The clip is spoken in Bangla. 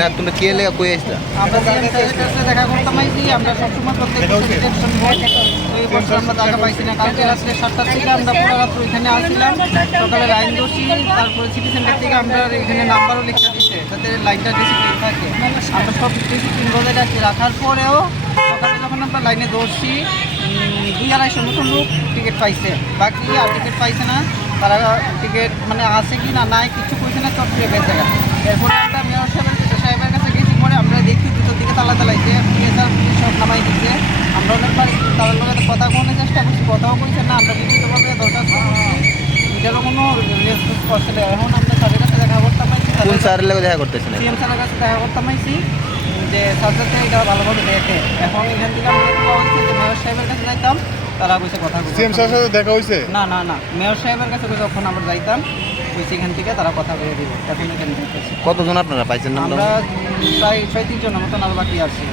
না, তুমি কে লেগে কই আসলা? আমরা দেখা করতাম আমরা ওই বছর আমরা পাইছি না থেকে আমরা পুরো লাইন তারপরে সিটি সেন্টার থেকে আমরা নাম্বারও লাইনটা থাকে। রাখার পরেও আমরা লাইনে দৌড়ছি টিকিট পাইছে। বাকি আর টিকিট পাইছে না, তারা টিকিট মানে আছে কি না নাই, কিছু কইছে না দিয়ে বেঁচে গেছে এরপরে আমরা মেয়র সাহেবের কাছে সাহেবের কাছে গেছি পরে আমরা দেখি ভিতর দিকে তালা তালাইছে পুলিশ আর পুলিশ সব নামাই দিচ্ছে আমরা অনেকবার তাদের লোকের কথা বলার চেষ্টা করছি কথাও বলছে না আমরা বিভিন্নভাবে দরকার এটারও কোনো রেসপন্স করছে না এখন আমরা স্যারের কাছে দেখা করতাম আইছি কোন স্যারের লেগে দেখা করতেছেন সিএম স্যারের কাছে দেখা করতাম আইছি যে স্যার যাতে এটা ভালোভাবে দেখে। এখন এখান থেকে আমরা বলা হয়েছে যে মেয়র সাহেবের কাছে যাইতাম তারা কইছে কথা বলছে সিএম স্যারের সাথে দেখা হয়েছে না না না। মেয়র সাহেবের কাছে যখন আমরা যাইতাম। কইছে এখান থেকে তারা কথা বলে দিবে। এখন এখানে যাইতেছে। কতজন আপনারা? পাইছেন আমরা প্রায় ছয় তিনজনের মতন আরও বাকি আছি।